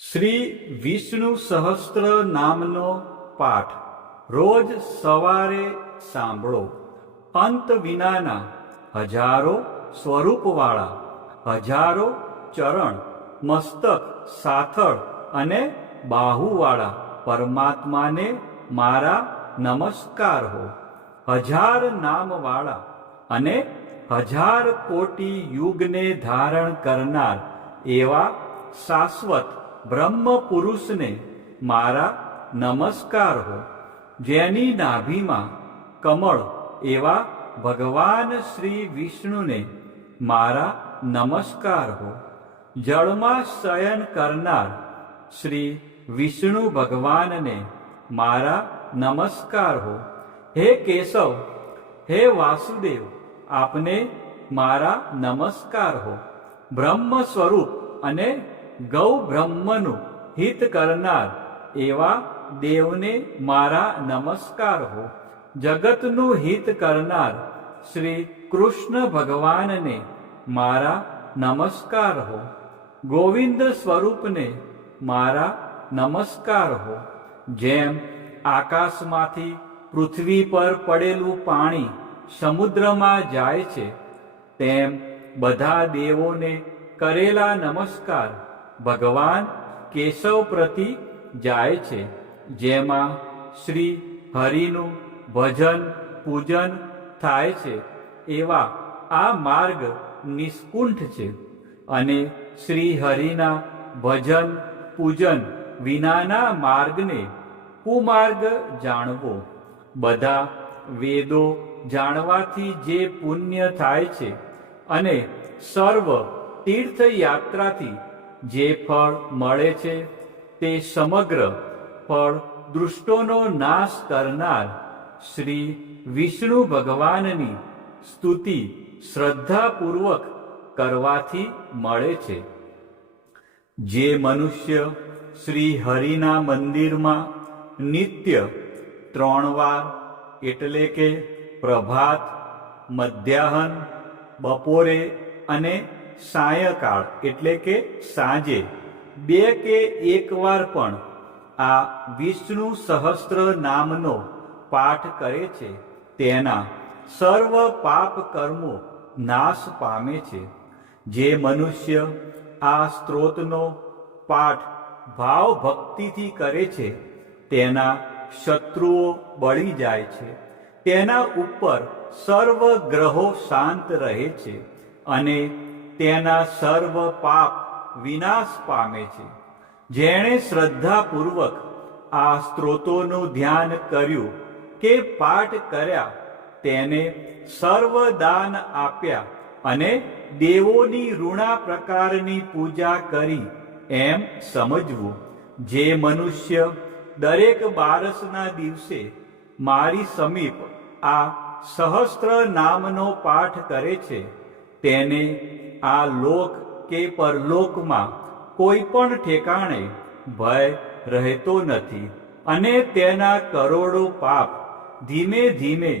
શ્રી વિષ્ણુ સહસ્ત્ર નામનો પાઠ રોજ સવારે સાંભળો. અંત વિનાના હજારો સ્વરૂપવાળા, હજારો ચરણ, મસ્તક, સાથળ અને બાહુવાળા પરમાત્માને મારા નમસ્કાર હો. હજાર નામવાળા અને હજાર કોટી યુગને ધારણ કરનાર એવા શાશ્વત બ્રહ્મ પુરુષને મારા નમસ્કાર હો. જેની નાભીમાં કમળ એવા ભગવાન શ્રી વિષ્ણુને મારા નમસ્કાર હો. જળમાં શયન કરનાર શ્રી વિષ્ણુ ભગવાનને મારા નમસ્કાર હો. હે કેશવ, હે વાસુદેવ, આપને મારા નમસ્કાર હો. બ્રહ્મ સ્વરૂપ અને ગૌ બ્રહ્મનું હિત કરનાર એવા દેવને મારા નમસ્કાર હો. જગતનું હિત કરનાર શ્રી કૃષ્ણ ભગવાનને મારા નમસ્કાર હો. ગોવિંદ સ્વરૂપને મારા નમસ્કાર હો. જેમ આકાશમાંથી પૃથ્વી પર પડેલું પાણી સમુદ્રમાં જાય છે, તેમ બધા દેવોને કરેલા નમસ્કાર ભગવાન કેશવ પ્રતિ જાય છે. જેમાં શ્રી હરિનું ભજન પૂજન થાય છે એવા આ માર્ગ નિષ્કુંઠ છે, અને શ્રી હરિના ભજન પૂજન વિનાના માર્ગને કુમાર્ગ જાણવો. બધા વેદો જાણવાથી જે પુણ્ય થાય છે અને સર્વ તીર્થયાત્રાથી જે ફળ મળે છે, તે સમગ્ર ફળ દૃષ્ટોનો નાશ કરનાર શ્રી વિષ્ણુ ભગવાનની સ્તુતિ શ્રદ્ધાપૂર્વક કરવાથી મળે છે. જે મનુષ્ય શ્રી હરિના મંદિરમાં નિત્ય 3 વાર એટલે કે પ્રભાત, મધ્યાહન, બપોરે અને સાયંકાળ એટલે કે સાંજે 2 કે 1 વાર પણ આ વિષ્ણુ સહસ્ત્ર નામનો પાઠ કરે છે, તેના સર્વ પાપ કર્મો નાશ પામે છે. જે મનુષ્ય આ સ્ત્રોતનો પાઠ ભાવ ભક્તિથી કરે છે, તેના શત્રુઓ બળી જાય છે, તેના ઉપર સર્વ ગ્રહો શાંત રહે છે અને તેના સર્વ પાપ વિનાશ પામે છે. જેણે શ્રદ્ધાપૂર્વક આ સ્ત્રોતોનું ધ્યાન કર્યું કે પાઠ કર્યા, તેને સર્વ દાન આપ્યા અને દેવોની ઋણા પ્રકારની પૂજા કરી એમ સમજવું. જે મનુષ્ય દરેક બારસના દિવસે મારી સમીપ આ સહસ્ત્ર નામનો પાઠ કરે છે, તેને આ લોક કે પરલોકમાં કોઈ પણ ઠેકાણે ભય રહેતો નથી અને તેના કરોડો પાપ ધીમે ધીમે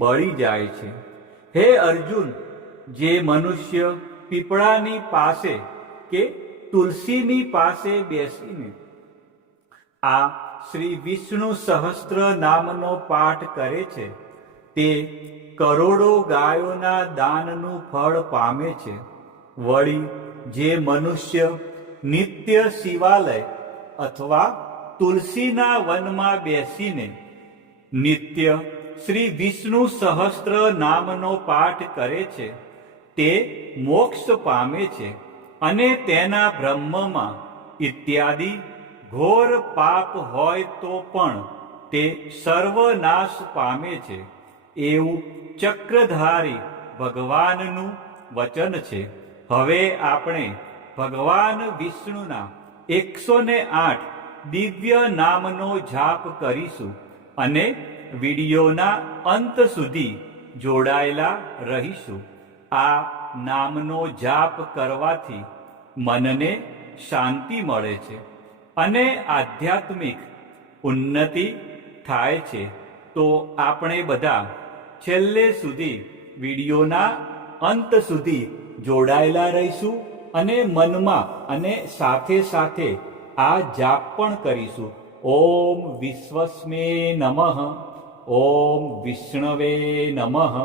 બળી જાય છે. હે અર્જુન, જે મનુષ્ય પીપળાની પાસે કે તુલસીની પાસે બેસીને આ શ્રી વિષ્ણુ સહસ્ત્ર નામનો પાઠ કરે છે, તે કરોડો ગાયોના દાનનું ફળ પામે છે. વળી જે મનુષ્ય નિત્ય શિવાલય અથવા તુલસીના વનમાં બેસીને નિત્ય શ્રી વિષ્ણુ સહસ્ત્ર નામનો પાઠ કરે છે, તે મોક્ષ પામે છે અને તેના બ્રહ્મમાં ઇત્યાદિ ઘોર પાપ હોય તો પણ તે સર્વનાશ પામે છે. એવું ચક્રધારી ભગવાનનું વચન છે. હવે આપણે ભગવાન વિષ્ણુના 108 દિવ્ય નામનો જાપ કરીશું અને વિડીયોના અંત સુધી જોડાયેલા રહીશું. આ નામનો જાપ કરવાથી મનને શાંતિ મળે છે અને આધ્યાત્મિક ઉન્નતિ થાય છે. તો આપણે બધા છેલ્લે સુધી વિડીયોના અંત સુધી જોડાયેલા રહીશું અને મનમાં અને સાથે સાથે આ જાપ પણ કરીશું. ઓમ વિશ્વસ્મે નમઃ, ઓમ વિષ્ણવે નમઃ,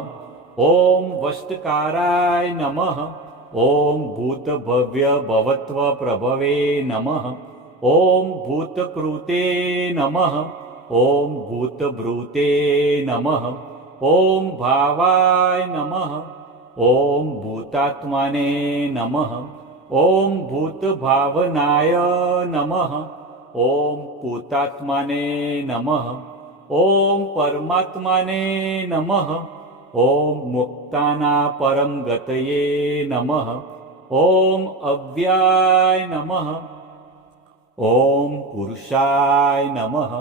ઓમ વષ્ટકારાય નમઃ, ઓમ ભૂતભવ્ય ભવત્વ પ્રભવે નમઃ, ઓમ ભૂતકૃતે નમઃ, ઓમ ભૂતભૃતે નમઃ, ઓમ ભાવાય નમઃ, ઓમ ભૂતાત્માને નમઃ, ઓમ ભૂતભાવનાય નમઃ, ઓમ ભૂતાત્માને નમઃ, ઓમ પરમાત્માને નમઃ, ઓમ મુક્તાના પરમ ગતયે નમઃ, ઓમ અવ્યાય નમઃ, ઓમ પુરુષાય નમઃ,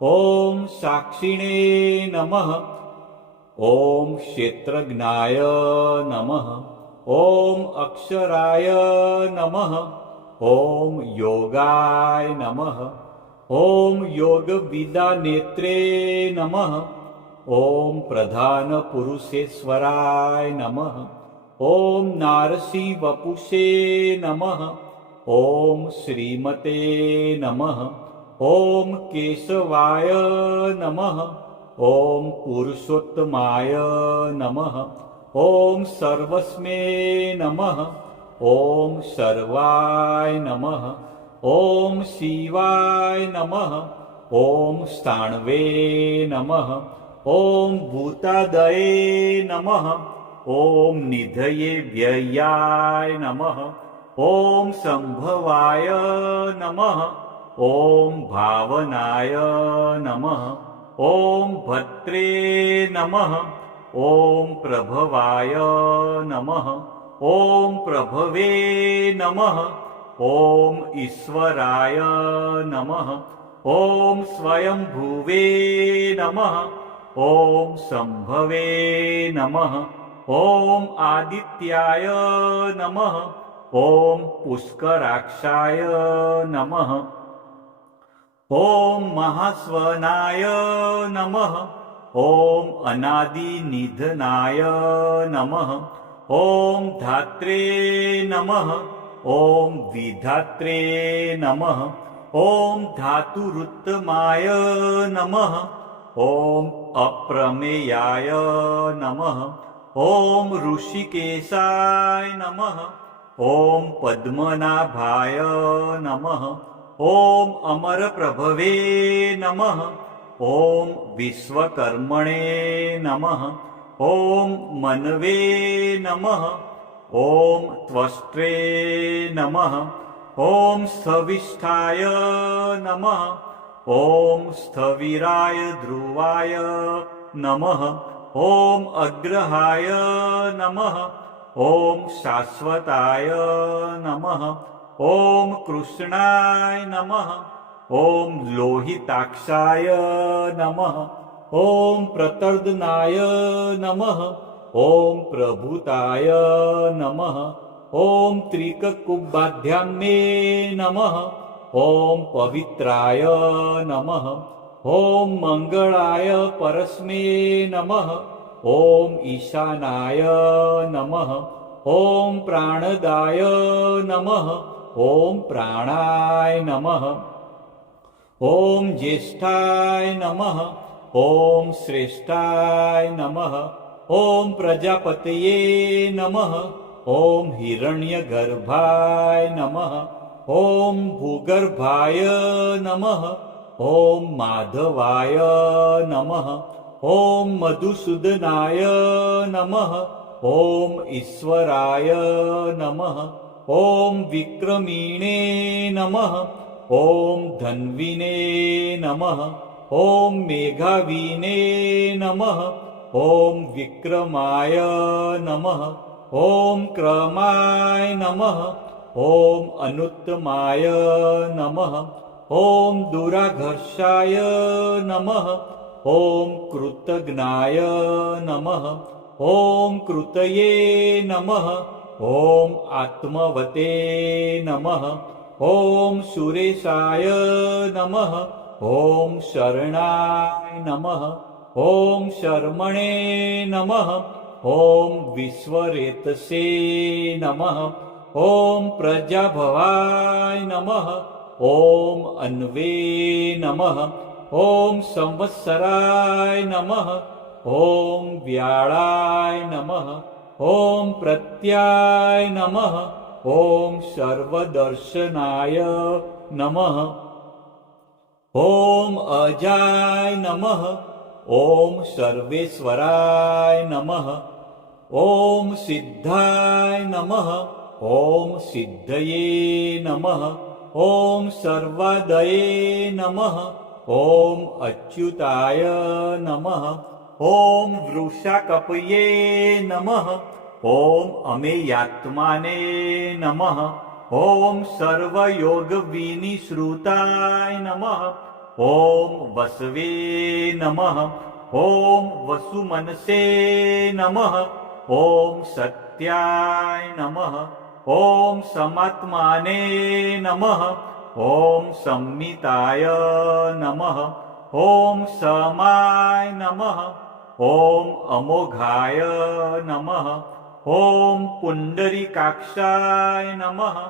ઓમ સાક્ષિણે નમઃ, ઓમ ક્ષેત્રજ્ઞાય નમઃ, ઓમ અક્ષરાય નમઃ, ઓમ યોગાય નમઃ, ઓમ યોગવિદા નેત્રે નમઃ, ઓમ પ્રધાન પુરુષેશ્વરાય નમઃ, ઓમ નારસી વપુષે નમઃ, ઓમ શ્રીમતે નમઃ, ઓમ કેશવાય નમઃ, ઓમ પુરુષોત્તમાય નમઃ, ઓમ સર્વસ્મે નમઃ, ઓમ સર્વાય નમઃ, ઓમ શિવાય નમઃ, ઓમ સ્થાણવે નમઃ, ઓમ ભૂતાદયે નમઃ, ઓમ નિધયે વ્યયાય નમઃ, ઓમ સંભવાય નમઃ, ઓમ ભાવનાય નમઃ, ઓમ ભત્રે નમઃ, ઓમ પ્રભવાય નમઃ, ઓમ પ્રભવે નમઃ, ઓમ ઈશ્વરાય નમઃ, ઓમ સ્વયંભુવે નમઃ, ઓમ સંભવે નમઃ, ઓમ આદિત્યાય નમઃ, ઓમ પુષ્કરાક્ષાય નમઃ, ઓમ મહાસ્વનાય નમઃ, ઓમ અનાદિનિધનાય નમઃ, ઓમ ધાત્રે નમઃ, ઓમ વિધાત્રે નમઃ, ઓમ ધાતુરુત્તમાય નમઃ, ઓમ અપ્રમેયાય નમઃ, ઓમ ઋષિકેશાય નમઃ, ઓમ પદ્મનાભાય નમઃ, ઓમ અમરપ્રભવે નમઃ, ઓમ વિશ્વકર્મણે નમઃ, ઓમ મનવે નમઃ, ઓમ ત્વષ્ટ્રે નમઃ, ઓમ સ્થવિષ્ઠાય નમઃ, ઓમ સ્થવિરાય ધ્રુવાય નમઃ, ઓમ અગ્રહાય નમઃ, ઓમ શાશ્વતાય નમઃ, ઓમ કૃષ્ણાય નમઃ, ઓમ લોહિતાક્ષાય નમઃ, ઓમ પ્રતર્દનાય નમઃ, ઓમ પ્રભુતાય નમઃ, ઓમ ત્રિકકુબ્બાધ્યામ્ને નમઃ, ઓમ પવિત્રાય નમઃ, ઓમ મંગળાય પરસ્મે નમઃ, ઓમ ઈશાનાય નમઃ, ઓમ પ્રાણદાય નમઃ, ઓમ પ્રાણાય નમઃ, ઓમ જ્યેષ્ઠાય નમઃ, ઓમ શ્રેષ્ઠાય નમઃ, ઓમ પ્રજાપતયે નમઃ, ઓમ હિરણ્યગર્ભાય નમઃ, ઓમ ભૂગર્ભાય નમઃ, ઓમ માધવાય નમઃ, ઓમ મધુસૂદનાય નમઃ, ઓમ ઈશ્વરાય નમઃ, ઓમ વિક્રમીણે નમઃ, ઓમ ધન્વિને નમઃ, ઓમ મેઘાવીને નમઃ, ઓમ વિક્રમાય નમઃ, ઓમ ક્રમાય નમઃ, ઓમ અનુત્તમાય નમઃ, ઓમ દુરાઘર્ષાય નમઃ, ઓમ કૃતજ્ઞાય નમઃ, ઓમ કૃતયે નમઃ, ઓમ આત્મવતે નમઃ, ઓમ સુરેશાય નમઃ, ઓમ શરણાય નમઃ, ઓમ શર્મણે નમઃ, ઓમ વિશ્વરેતસે નમઃ, ઓમ પ્રજાભવાય નમઃ, ॐ अन्वे नमः ॐ संवत्सराय नमः ॐ व्याळाय नमः ॐ प्रत्याय नमः ॐ सर्वदर्शनाय नमः ॐ अजाय नमः ॐ सर्वेश्वराय नमः ॐ सिद्धाय नमः ॐ सिद्धये नमः ॐ सर्वादये नमः ॐ अच्युताय नमः ॐ वृषाकपये नमः ॐ अमेयात्माने नमः ॐ सर्वयोगविनिश्रुताय नमः ॐ वसवे नमः ॐ वसुमनसे नमः ॐ सत्याय नमः ॐ समात्माने नमः ॐ संमिताय नमः ॐ समाय नमः ॐ अमोघाय नमः ॐ पुण्डरीकाक्षाय नमः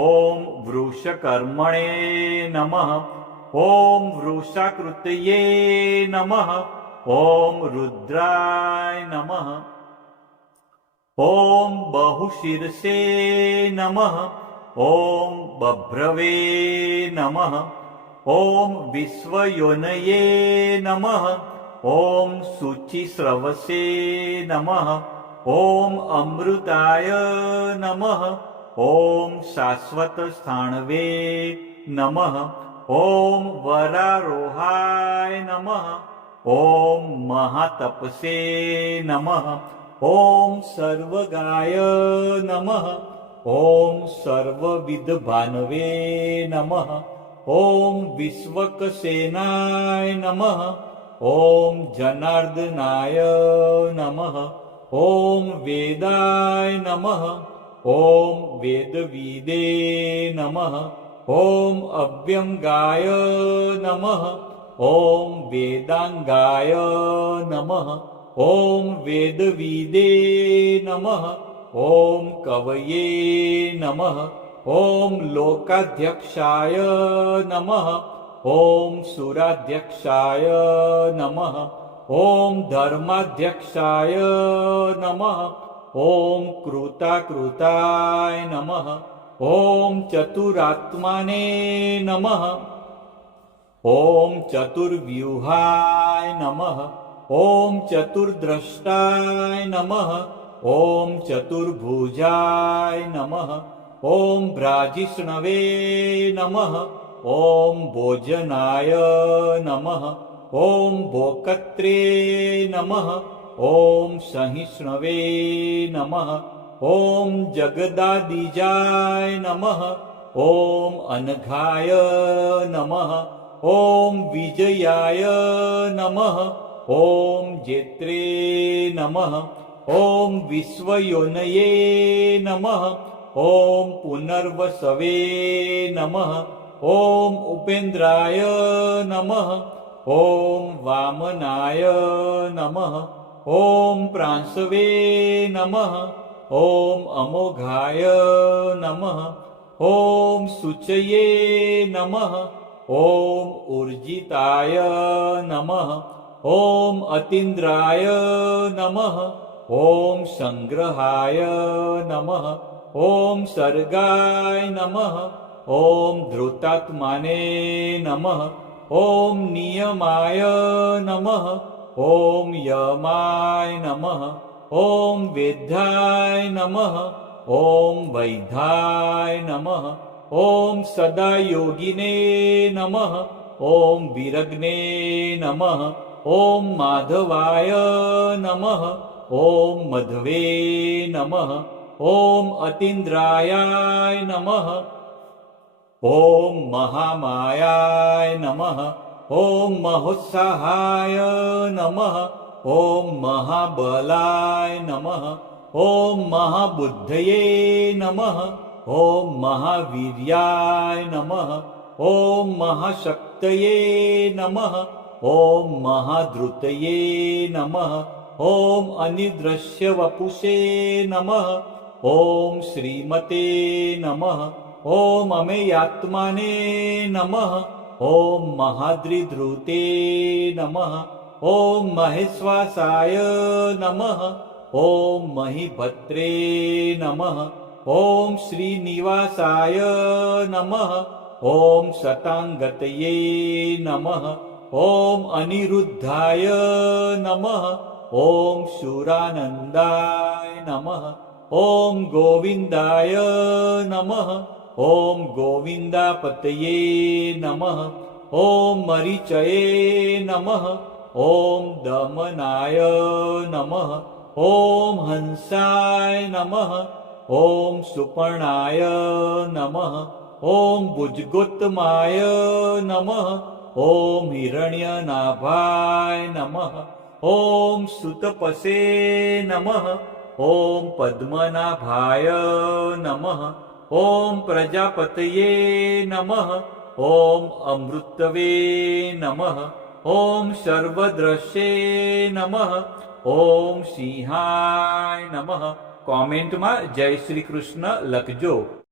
ॐ वृषकर्मणे नमः ॐ वृषाकृतये नमः ॐ रुद्राय नमः ॐ बहुशीर्षे नमः ॐ बभ्रवे नमः ॐ विश्वयोनये नमः ॐ शुचिस्रवसे नमः ॐ अमृताय नमः ॐ शाश्वतस्थाणवे नमः ॐ वरारोहाय नमः ॐ महातपसे नमः ॐ सर्वगाय नमः ॐ सर्वविदभानवे नमः ॐ विश्वकसेनाय नमः ॐ जनार्दनाय नमः ॐ वेदाय नमः ॐ वेदविदे नमः ॐ अव्यंगाय नमः ॐ वेदांगाय नमः ॐ वेदविदे नमः ॐ कवये नमः ॐ लोकाध्यक्षाय नमः ॐ सुराध्यक्षाय नमः ॐ धर्माध्यक्षाय नमः ॐ कृताकृताय नमः ॐ चतुरात्माने नमः ॐ चतुर्व्यूहाय नमः ॐ चतुर्द्रष्टाय नमः ॐ चतुर्भुजाय नमः ॐ भ्राजिष्णवे नमः ॐ भोजनाय नमः ॐ भोक्त्रे नमः ॐ सहिष्णवे नमः ॐ जगदादिजाय नमः ॐ अनघाय नमः ॐ विजयाय नमः ॐ जेत्रे नमः ॐ विश्वयोनये नमः ॐ पुनर्वसवे नमः ॐ उपेन्द्राय नमः ॐ वामनाय नमः ॐ प्रांशवे नमः ॐ अमोघाय नमः ॐ शुचये नमः ॐ ऊर्जिताय नमः ॐ अतीन्द्राय नमः ॐ संग्रहाय नमः ॐ सर्गाय नमः ॐ धृतात्माने नमः ॐ नियमाय नमः ॐ यमाय नमः ॐ वेद्याय नमः ॐ वैद्याय नमः ॐ सदायोगिने नमः ॐ विरग्ने नमः ॐ माधवाय नमः ॐ मध्वे नमः ॐ अतीन्द्रायाय नमः ॐ महामायाय नमः ॐ महोत्साहाय नमः ॐ महाबलाय नमः ॐ महाबुद्धये नमः ॐ महावीर्याय नमः ॐ महाशक्तये नमः ॐ महाधृतये नमः ॐ अनिदृश्यवपुषे नमः ॐ श्रीमते नमः ॐ अमेयात्माने नमः ॐ महाद्रिधृते नमः ॐ महेश्वासाय नमः ॐ महीभद्रे नमः ॐ श्रीनिवासाय नमः ॐ शताङ्गतये नमः ॐ अनिरुद्धाय नमः ॐ शूरानन्दाय नमः ॐ गोविन्दाय नमः ॐ गोविन्दापतये नमः ॐ मरीचये नमः ॐ दमनाय नमः ॐ हंसाय नमः ॐ सुपर्णाय नमः ॐ भुजगोत्तमाय नमः ॐ हिरण्यनाभाय नमः ॐ सुतपसे नमः ॐ पद्मनाभाय नमः ॐ प्रजापतये नमः ॐ अमृतवे नमः ॐ सर्वद्रश्ये नमः ॐ સિંહાય નમઃ. કોમેન્ટમાં જય શ્રી કૃષ્ણ લખજો.